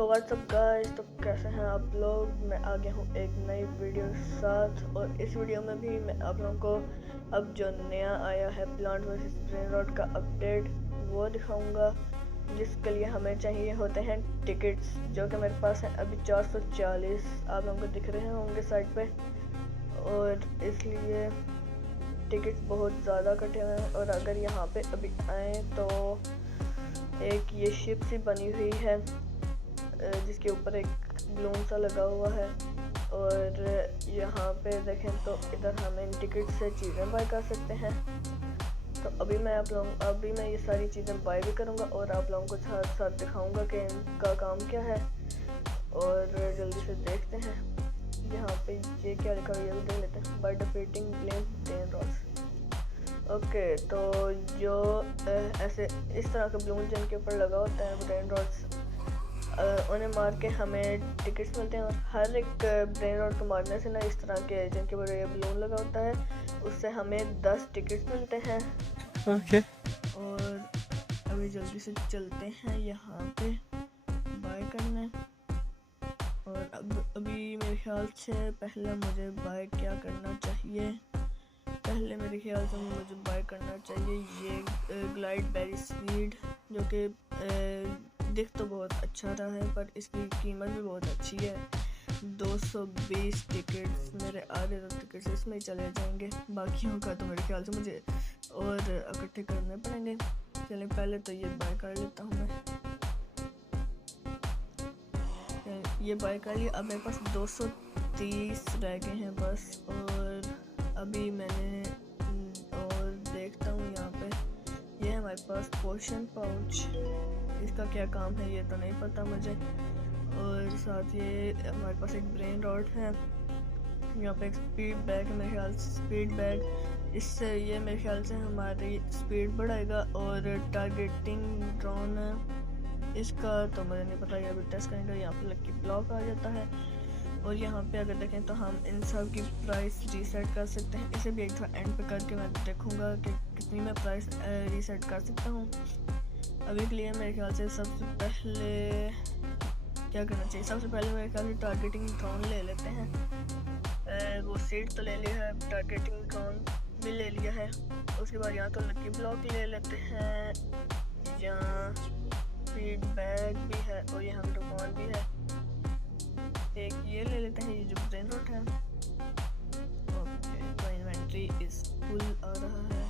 So what's up guys, तो कैसे हैं आप लोग। मैं आ गया हूँ एक नई वीडियो के साथ, और इस वीडियो में भी मैं आप लोगों को अब जो नया आया है प्लांट वर्सेस ब्रेन रॉट का अपडेट वो दिखाऊंगा, जिसके लिए हमें चाहिए होते हैं टिकट्स, जो कि मेरे पास हैं अभी 440 आप लोगों को दिख रहे होंगे साइड पे। और इसलिए टिकट्स बहुत ज़्यादा कटे हुए हैं। और अगर यहाँ पे अभी आए तो एक ये शिप सी बनी हुई है जिसके ऊपर एक बलून सा लगा हुआ है, और यहाँ पे देखें तो इधर हम इन टिकट से चीज़ें बाय कर सकते हैं। तो अभी मैं ये सारी चीज़ें बाय भी करूँगा और आप लोगों को साथ साथ दिखाऊंगा कि इनका काम क्या है। और जल्दी से देखते हैं यहाँ पे ये क्या लिखा हुआ है, ये भी देख लेते हैं। By defeating brain rots. Okay, तो जो ऐसे इस तरह का बलून जिनके ऊपर लगा होता है ब्रेन रॉट्स, उन्हें मार के हमें टिकट्स मिलते हैं। और हर एक ब्रेन रॉट को मारने से ना, इस तरह के जिनके ऊपर ये बलून लगा होता है, उससे हमें 10 टिकट्स मिलते हैं। ओके और अभी जल्दी से चलते हैं यहाँ पे बाय करने। और अभी मेरे ख्याल से पहले मुझे बाय क्या करना चाहिए, पहले मेरे ख्याल से मुझे बाय करना चाहिए ये ग्लाइड बेरी सीड, जो कि दिख तो बहुत अच्छा रहा है पर इसकी कीमत भी बहुत अच्छी है। 220 टिकट्स, मेरे आधे तो टिकट्स इसमें ही चले जाएंगे, बाकियों का तो मेरे ख्याल से मुझे और इकट्ठे करने पड़ेंगे। चलिए पहले तो ये बाय कर लेता हूँ मैं। ये बाय कर लिया। अब मेरे पास 230 रह गए हैं बस। और अभी मैंने और देखता हूँ यहाँ पे ये हमारे पास पोशन पाउच, इसका क्या काम है ये तो नहीं पता मुझे। और साथ ये हमारे पास एक ब्रेन रॉट है, यहाँ पे एक स्पीड बैग है मेरे ख्याल से, स्पीड बैग, इससे ये मेरे ख्याल से हमारी स्पीड बढ़ाएगा। और टारगेटिंग ड्रोन इसका तो मुझे नहीं पता, ये अभी टेस्ट करेंगे। यहाँ पे लकी ब्लॉक आ जाता है। और यहाँ पे अगर देखें तो हम इन सब की प्राइस रीसेट कर सकते हैं। इसे भी एक बार एंड पे करके मैं देखूँगा कि कितनी मैं प्राइस रीसेट कर सकता हूँ। अभी के लिए मेरे ख्याल से सबसे पहले क्या करना चाहिए, सबसे पहले मेरे ख्याल से टारगेटिंग ड्रोन ले लेते हैं। वो सीट तो ले लिया है, टारगेटिंग ड्रोन भी ले लिया है। उसके बाद यहाँ तो लकी ब्लॉक ले लेते हैं, यहाँ स्पीड बैग भी है और यहाँ ड्रोन भी है। एक ये ले लेते हैं, ये जो ब्रेन रॉट है। ओके, तो इन्वेंट्री इज फुल आ रहा है,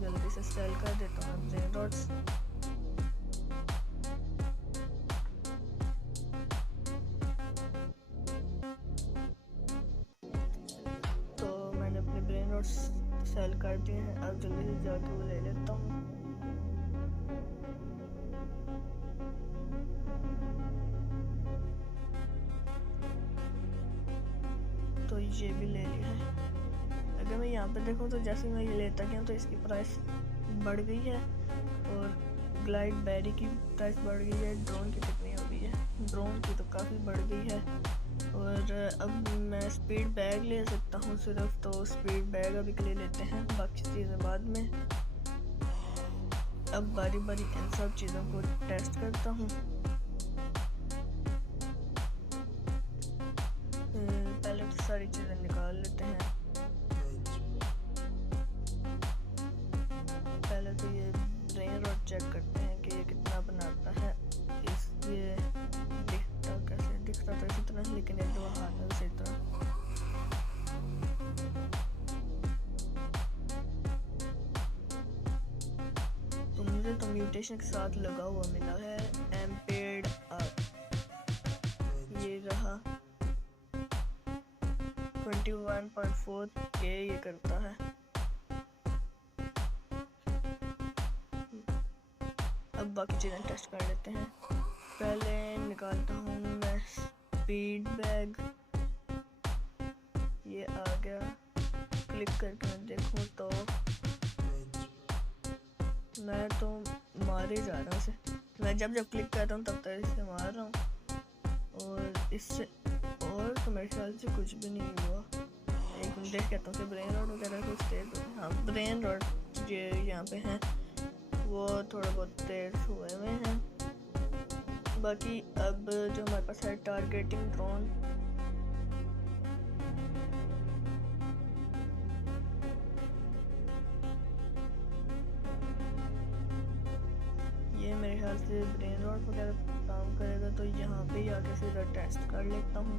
जल्दी से सेल कर देता हूँ ब्रेन रॉट्स। तो मैंने अपने ब्रेन रॉट्स सेल कर दिए हैं, अब जल्दी से जाके वो ले लेता हूँ। तो ये भी ले लिया है। अगर मैं यहाँ पे देखूँ तो जैसे मैं ये लेता गया तो इसकी प्राइस बढ़ गई है, और ग्लाइड बेरी की प्राइस बढ़ गई है। ड्रोन की कितनी हो गई है, ड्रोन की तो काफ़ी बढ़ गई है। और अब मैं स्पीड बैग ले सकता हूँ सिर्फ, तो स्पीड बैग अभी के लिए लेते हैं, बाकी चीज़ें बाद में। अब बारी बारी इन सब चीज़ों को टेस्ट करता हूँ। पहले तो सारी चीज़ें निकाल लेते हैं। पहले तो ये ब्रेन रॉट चेक करते हैं कि ये कितना बनाता है। ये दिखता कैसे, दिखता तो इसी तरह, लेकिन ये दो हाथ है उसी तरह। तो मुझे तो म्यूटेशन के साथ लगा हुआ मिला है एम्पेड अप, ये रहा 21.4K ये करता है। अब बाकी चीज़ें टेस्ट कर लेते हैं। पहले निकालता हूँ मैं स्पीड बैग, ये आ गया। क्लिक करके मैं देखूँ तो मैं तो मारे जा रहा हूँ इसे, मैं जब क्लिक करता हूँ तब तक इसे मार रहा हूँ। और इससे और तो मेरे ख्याल से कुछ भी नहीं हुआ। एक मिनट देख कहता हूँ कि ब्रेन रॉट वगैरह कुछ तेज हुए। हाँ, ब्रेन रॉट ये यहाँ पे हैं, वो थोड़े बहुत तेज हुए हैं। बाकी अब जो हमारे पास है टारगेटिंग ड्रोन, ये मेरे ख्याल से ब्रेन रॉट वगैरह काम करेगा, तो यहाँ पे ही आके सीधा टेस्ट कर लेता हूँ।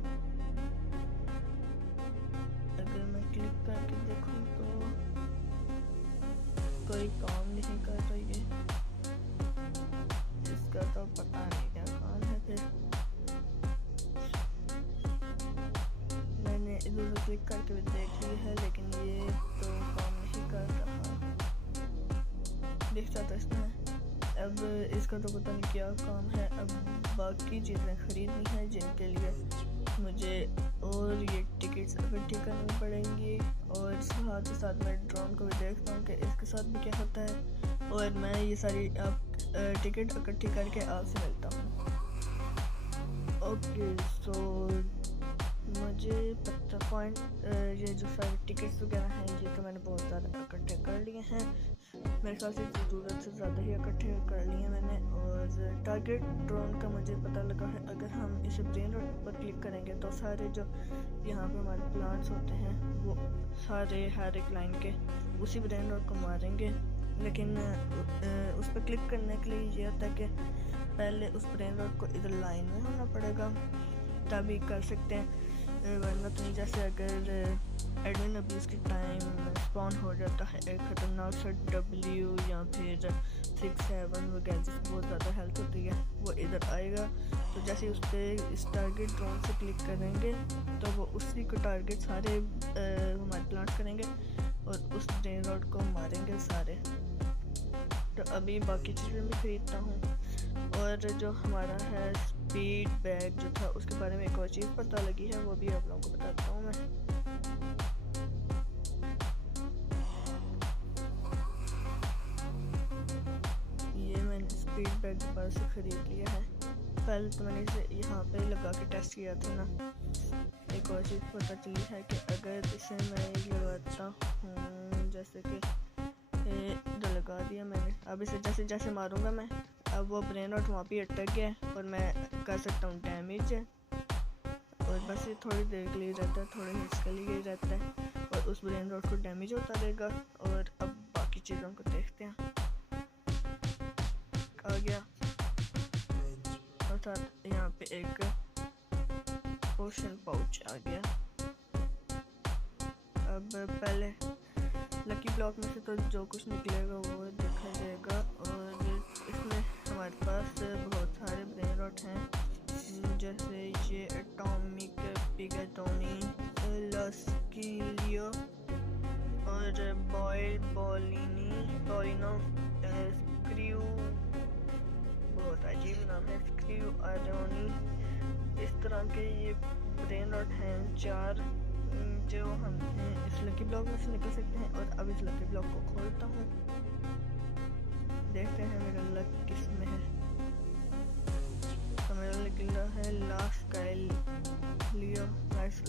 अगर मैं क्लिक करके देखूँ तो कोई काम नहीं कर रही है, इसका तो पता नहीं क्या काम है। फिर मैंने इधर क्लिक करके भी देख ली है, लेकिन ये तो काम नहीं कर रहा, दिख जाता इसमें। अब इसका तो पता नहीं क्या काम है। अब बाकी चीज़ें ख़रीदनी हैं जिनके लिए मुझे और ये टिकट्स इकट्ठी करनी पड़ेंगी, और साथ ही साथ मैं ड्रोन को भी देखता हूँ कि इसके साथ भी क्या होता है, और मैं ये सारी टिकट इकट्ठी करके आपसे मिलता हूँ। ओके, सो मुझे 50 पॉइंट ये जो सारे टिकट्स वगैरह हैं ये तो मैंने बहुत ज़्यादा इकट्ठे कर लिए हैं, मेरे ख्याल से ज़रूरत से ज़्यादा ही इकट्ठे कर लिए मैंने। और टारगेट ड्रोन का मुझे पता लगा है, अगर हम इसे ब्रेन रॉट पर क्लिक करेंगे तो सारे जो यहाँ पे हमारे प्लांट्स होते हैं वो सारे हर एक लाइन के उसी ब्रेन रॉट को मारेंगे। लेकिन उस पर क्लिक करने के लिए ये होता है कि पहले उस ब्रेन रॉट को इधर लाइन में होना पड़ेगा तभी कर सकते हैं, वरना तो नहीं। जैसे अगर एडमिन अब्यूज़ के टाइम स्पॉन हो जाता है एक ख़तरनाक सा W या फिर 6-7 वगैरह जिसकी बहुत ज़्यादा हेल्थ होती है, वो इधर आएगा। तो जैसे उस पर इस टारगेट ड्रोन से क्लिक करेंगे तो वो उसी को टारगेट सारे हमारे प्लांट करेंगे और उस ब्रेन रॉट को मारेंगे सारे। तो अभी बाकी चीज़ें भी ख़रीदता हूँ, और जो हमारा है स्पीड बैग जो था उसके बारे में एक और चीज़ पता लगी है, वो भी आप लोगों को बताता हूँ मैं। ये मैंने स्पीड बैग दोबारा से ख़रीद लिया है, पहले तो मैंने इसे यहाँ पे लगा के टेस्ट किया था ना। एक और चीज़ पता चली है कि अगर इसे मैं लगाता हूँ, जैसे कि लगा दिया मैंने, अब इसे जैसे जैसे मारूंगा मैं, अब वो ब्रेन रॉट वहाँ पे अटक गया और मैं कर सकता हूँ डैमेज है, और बस ये थोड़ी देर के लिए रहता है, थोड़े हिट्स के लिए रहता है, और उस ब्रेन रॉट को डैमेज होता रहेगा। और अब बाकी चीज़ों को देखते हैं। आ गया, और साथ यहाँ पे एक पोशन पाउच आ गया। अब पहले लकी ब्लॉक में से तो जो कुछ निकलेगा वो देखा जाएगा, और इसमें हमारे पास बहुत सारे ब्रेन रॉट हैं, जैसे ये एटॉमिक पिगेटोनी, लस्किलियो और बॉलिनो, स्क्रू, बहुत अजीब नाम है, स्क्रू आरोनी, इस तरह के ये ब्रेन रॉट हैं 4 जो हम इस लकी ब्लॉक में से निकल सकते हैं। और अब इस लकी ब्लॉक को खोलता हूँ, देखते हैं मेरा लक किस में है। तो मेरा लक है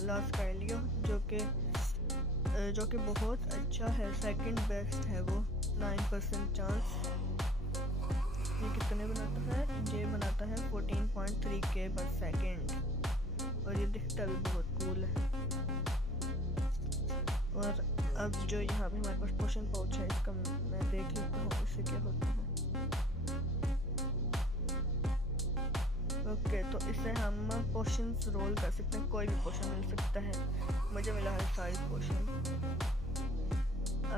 लास्काइलियो, जो कि बहुत अच्छा है, सेकंड बेस्ट है वो, 9% चांस। ये कितने बनाता है? ये बनाता है 14.3K पर सेकेंड, और ये दिखता भी बहुत कूल है। और अब जो यहाँ पे हमारे पास पोशन पाउच है, इसका मैं देख लेता हूँ इससे क्या होता है। ओके, तो इससे हम पोशंस रोल कर सकते हैं, कोई भी पोशन मिल सकता है, मुझे मिला है साइज पोशन।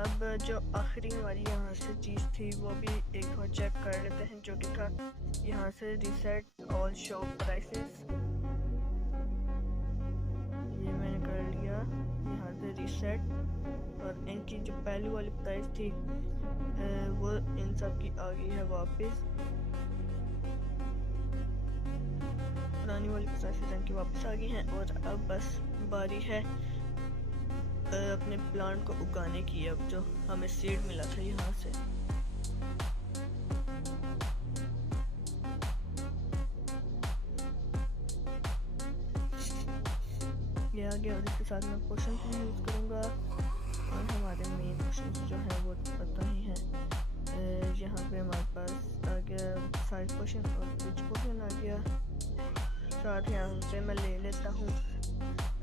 अब जो आखिरी हमारी यहाँ से चीज़ थी वो भी एक बार चेक कर लेते हैं, जो कि था यहाँ से रीसेट ऑल शो प्राइसेस। ये मैंने कर लिया यहाँ से रीसेट, और इनकी जो पहली वाली प्राइस थी वो इन सब की आ गई है वापस, पुरानी वाली प्राइसेस इनकी वापस आ गई हैं। और अब बस बारी है अपने प्लांट को उगाने की। अब जो हमें सीड मिला था यहाँ से, ये आ गया, और इसके साथ मैं पोशन भी यूज़ करूँगा। और हमारे मेन पोशन जो है वो पता ही है, यहाँ पे हमारे पास आ गया साइड पोर्शन और विच पोर्शन आ गया। साथ यहाँ पे मैं ले लेता हूँ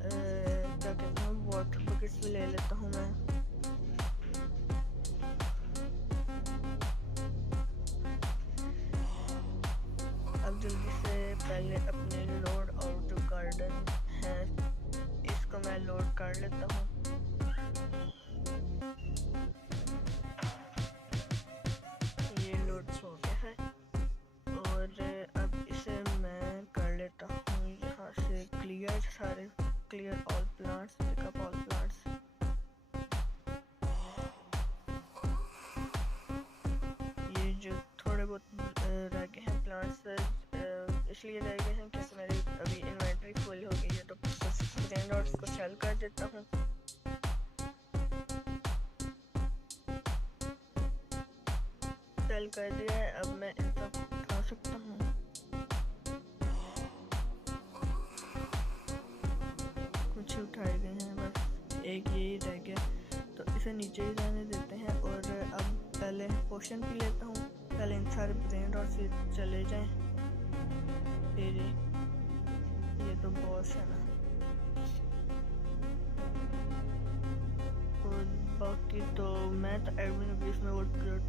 क्या कहते हैं वाटर बकेट्स भी ले लेता हूँ मैं। अब जल्दी से पहले अपने लोड और जो गार्डन है इसको मैं लोड कर लेता हूँ। ये लोड हो गया है और अब इसे मैं कर लेता हूँ यहाँ से clear all plants, pickup all plants. ये जो थोड़े बहुत रह गए हैं प्लांट्स इसलिए रह गए हैं क्योंकि मेरी अभी इन्वेंटरी फुल हो गई है, तो ग्रेन रॉड्स को सेल कर देता हूँ। सेल कर दिया है, अब मैं इन सब को उठा सकता हूँ। कुछ उठाए गए हैं, बस एक यही रह गया, तो इसे नीचे ही रहने देते हैं। और अब पहले पोशन पी लेता हूँ, पहले इन सारे ग्रेन रॉड्स से चले जाएं। ये तो बॉस है ना। और बाकी तो मैं तो एडमिन बेस में वो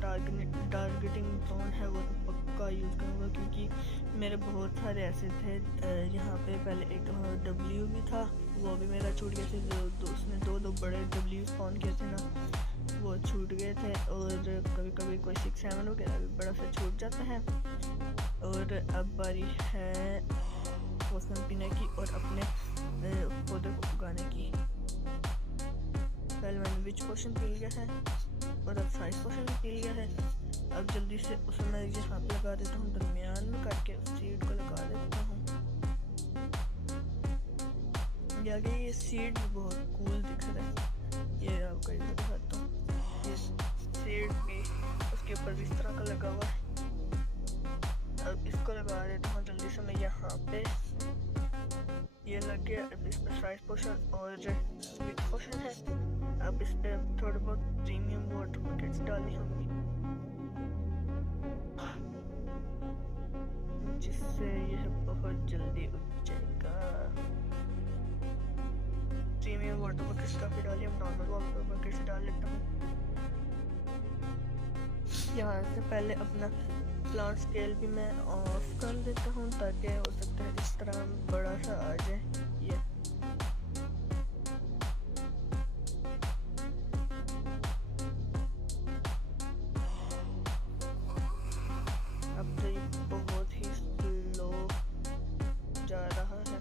टारगेटिंग जोन है वो तो पक्का यूज़ करूँगा, क्योंकि मेरे बहुत सारे ऐसे थे यहाँ पे। पहले एक डब्ल्यू भी था, वो भी मेरा छूट गया था। उसने दो बड़े डब्ल्यू स्पॉन किए थे ना, वो छूट गए थे। और कभी कभी कोई 6-7 वगैरह भी बड़ा सा छूट जाता है। और अब बारी है पोशन पीने की और अपने पौधे को उगाने की। पहले मैंने विच पोशन पी लिया है और अब साइज पोशन भी पी लिया है। अब जल्दी से उसे मैं यहाँ पे लगा देता हूँ, दरमियान में करके उस सीड को लगा देता हूँ। ये सीड बहुत कूल दिख रहा है, ये आपको दिखाता हूँ। ये सीड भी उसके ऊपर भी इस तरह का लगा हुआ है। अब इसको लगा देता हूँ जल्दी से मैं यहाँ पे। ये लग गया। अब इस पर साइज पोशन और विच पोशन है। अब इस पर थोड़े बहुत प्रीमियम वाटर बकेट्स डालनी होंगी, जिससे यह बहुत जल्दी उग जाएगा। प्रीमियम वाटर बकेट्स काफ़ी डाली, अब नॉर्मल वाटर बकेट्स डाल लेता हूँ। यहाँ से पहले अपना प्लांट स्केल भी मैं ऑफ कर देता हूँ, ताकि हो सकता है इस तरह बड़ा सा आ जाए। ये अब तो ये बहुत ही स्लो जा रहा है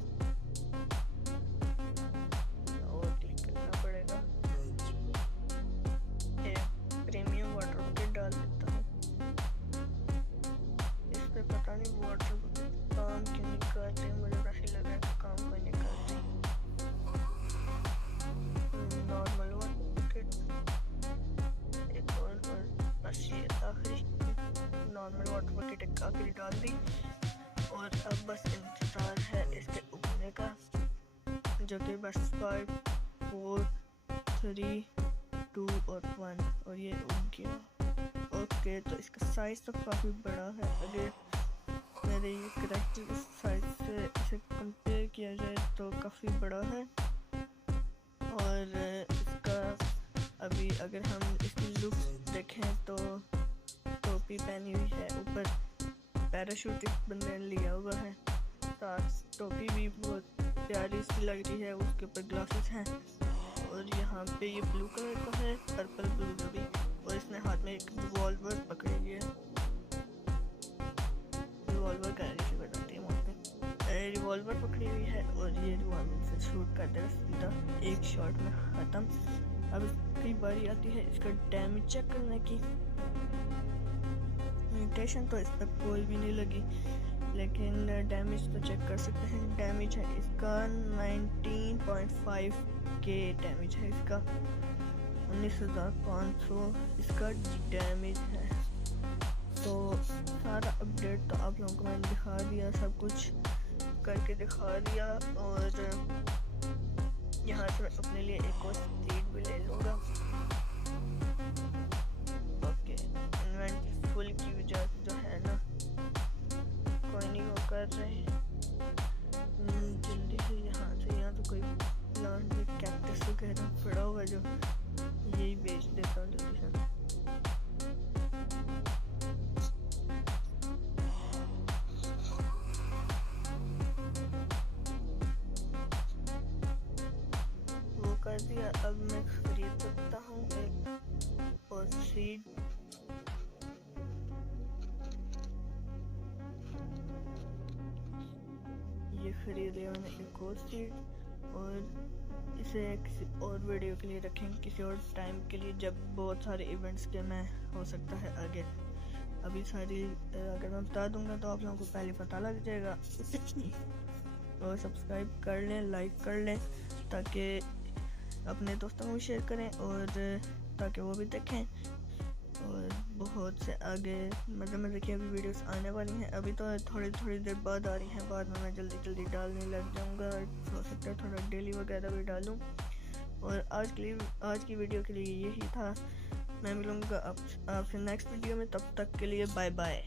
और क्लिक करना पड़ेगा। प्रीमियम वाटर बकेट डाल देता हूँ। इस पे पता नहीं वाटर बकेट काम क्यों नहीं करते, मुझे ऐसे लग रहा है कि काम क्यों नहीं करते। नॉर्मल वाटर बकेट एक और बस ये आखिरी नॉर्मल वाटर बकेट एक आखिरी डाल दी। और अब बस इंतजार है इसके उगने का, जो कि बस 5, 4, 3, 2 और 1 और ये उग गया। ओके, तो इसका साइज़ तो काफ़ी बड़ा है। अगर मेरे ये करेक्ट साइज से इसे कंपेयर किया जाए तो काफ़ी बड़ा है। और इसका अभी अगर हम इसकी लुक देखें तो टोपी पहनी हुई है, ऊपर पैराशूट इस बंदे ने लिया हुआ है, साथ टोपी भी बहुत प्यारी सी लग रही है, उसके ऊपर ग्लासेस हैं। और यहाँ पे ये ब्लू कलर का है, पर्पल ब्लू भी। और इसने हाथ में एक रिवॉल्वर पकड़ी हुई है। रिवॉल्वर कैसे बताते हैं वहाँ पे, रिवॉल्वर पकड़ी हुई है और ये रिवॉल्वर से शूट कर देगा सीधा एक शॉट में ख़त्म। अब इसकी बारी आती है इसका डैमेज चेक करने की। म्यूटेशन तो इस पर कोई भी नहीं लगी, लेकिन डैमेज तो चेक कर सकते हैं। डैमेज है इसका 19.5 के डैमेज है इसका, 19,500 इसका डैमेज है। तो सारा अपडेट तो आप लोगों को मैंने दिखा दिया, सब कुछ करके दिखा दिया। और यहाँ से मैं अपने लिए एक और सीड भी ले लूँगा। ओके, इवेंट फुल की वजह जो है ना, कोई नहीं वो कर रहे हैं। जल्दी से यहाँ तो कोई प्लांट में कैक्टस वगैरह पड़ा हुआ जो यही बेच देता हूँ जल्दी से। वो कर दिया। अब मैं खरीद सकता हूँ एक और सीड। ये खरीद लिया मैंने एक और सीड, और इसे किसी और वीडियो के लिए रखेंगे, किसी और टाइम के लिए, जब बहुत सारे इवेंट्स के मैं हो सकता है आगे। अभी सारी अगर मैं बता दूंगा तो आप लोगों को पहले पता लग जाएगा। और सब्सक्राइब कर लें, लाइक कर लें, ताकि अपने दोस्तों को भी शेयर करें और ताकि वो भी देखें। और बहुत से आगे मतलब देखिए अभी वीडियोस आने वाली हैं। अभी तो थोड़ी देर बाद आ रही हैं, बाद में मैं जल्दी डालने लग जाऊंगा। हो सकता है थोड़ा डेली वगैरह भी डालूं। और आज की वीडियो के लिए यही था। मैं मिलूंगा आपसे नेक्स्ट वीडियो में, तब तक के लिए बाय बाय।